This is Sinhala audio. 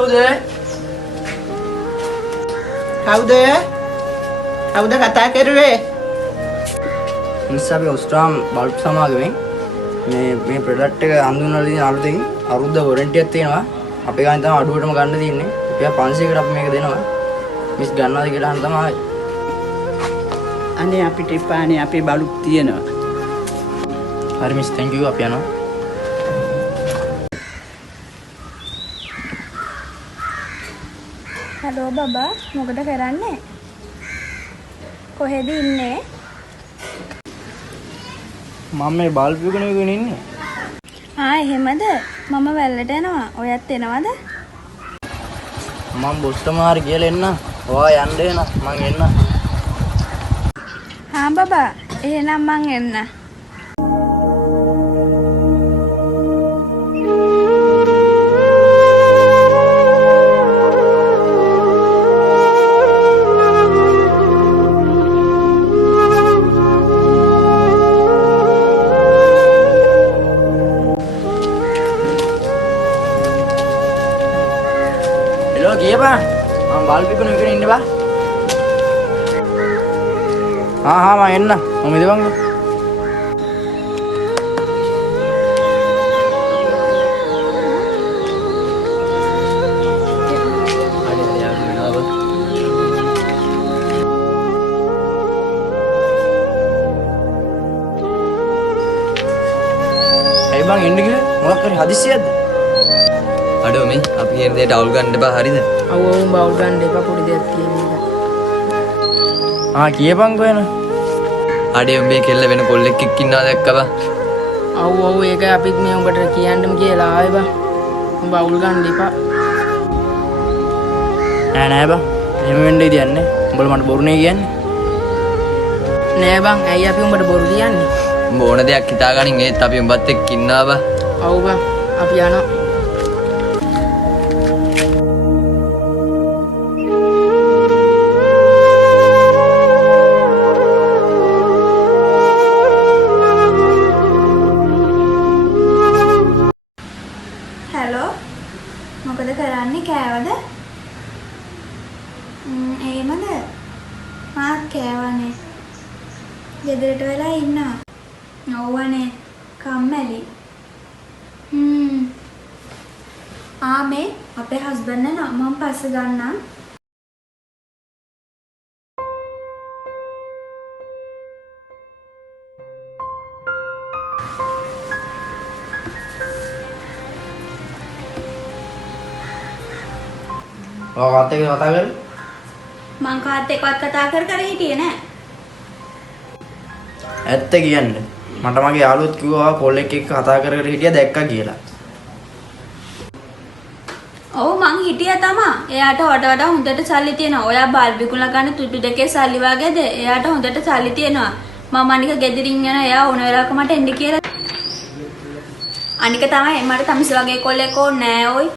කවුද? කවුද? කවුද කතා කරුවේ? මිස් අපි ඔස්ට්‍රාම් බල්බ් සමාගමෙන් මේ ප්‍රොඩක්ට් එක හඳුන්වලා තියෙන අලුතෙන් අවුරුද්ද වොරන්ටි එකක් තියෙනවා. අපේ ගානේ තමයි අඩුවටම ගන්න තියෙන්නේ. රුපියල් 500කට අපි මේක දෙනවා. මිස් ගන්නවාද කියලා අහන්න තමයි. අනේ අපිට එපානේ අපේ බලුත් තියෙනවා. හරි මිස් thank you අපි යනවා. හලෝ බබා මොකද කරන්නේ? කොහෙද ඉන්නේ? මම මේ බල්බ් විකුණගෙන ඉන්නේ. එහෙමද? මම වැල්ලට එනවා. ඔයත් එනවද? මම බොස්ටම හරි කියලා එන්න. ඔයා යන්න එන මං එන්න. බබා එහෙනම් මං එන්න. Hello, කියපන්. මම බල්බ් විකුණගෙන ඉන්නේ බා. මම එන්න. මම ඉදවන්කෝ. ඇයි බං එන්න කිව්වේ? මොකක් හරි හදිස්සියක්ද? අඩෝ මේ අපි කියන දෙයට අවුල් ගන්න එපා හරිද? ඔව් බවුල් ගන්න එපා පොඩි දෙයක් කියන්නේ. කියපන්කෝ එන. අඩේ උඹේ කෙල්ල වෙන කොල්ලෙක් එක්ක ඉන්නවා දැක්කපා. ඔව් ඒක අපිත් මේ උඹට කියන්නම කියලා ආවේ බා. උඹ අවුල් ගන්න එපා. නෑ බං. එහෙම වෙන්න ඉදියන්නේ. උඹලා මට බොරුනේ කියන්නේ. නෑ බං ඇයි අපි උඹට බොරු කියන්නේ? උඹ ඕන දෙයක් හිතාගනින් ඒත් අපි උඹත් එක්ක ඉන්නවා බා. ඔව් බං අපි යනවා. හලෝ මොකද කරන්නේ? කෑවද? එහෙමද? මාත් කෑවනේ. ගෙදරට වෙලා ඉන්නවා. ඔව්වනේ කම්මැලි. මේ අපේ හස්බන්ඩ් නම මම පස්ස ගන්නම්. ඔයා කාත් එක්ක කතා කරේ? මං කාත් එක්කවත් කතා කර හිටියේ නෑ. ඇත්ත කියන්න. මට මගේ යාළුවොත් කිව්වා කොල්ලෙක් එක්ක කතා කර හිටියා දැක්කා කියලා. ඔව් මං හිටියා තමා. එයාට වඩා හොඳට සල්ලි තියෙනවා. ඔයා බල්බ් විකුණලා ගන්න තුඩු දෙකේ සල්ලි වගේද? එයාට හොඳට සල්ලි තියෙනවා. මම අනික ගෙදරින් යන එයා ඕන වෙලාවක මට එන්න කියලා. අනික තමයි මට තමිස් වගේ කොල්ලෙක් ඕනේ නෑ ඔයි.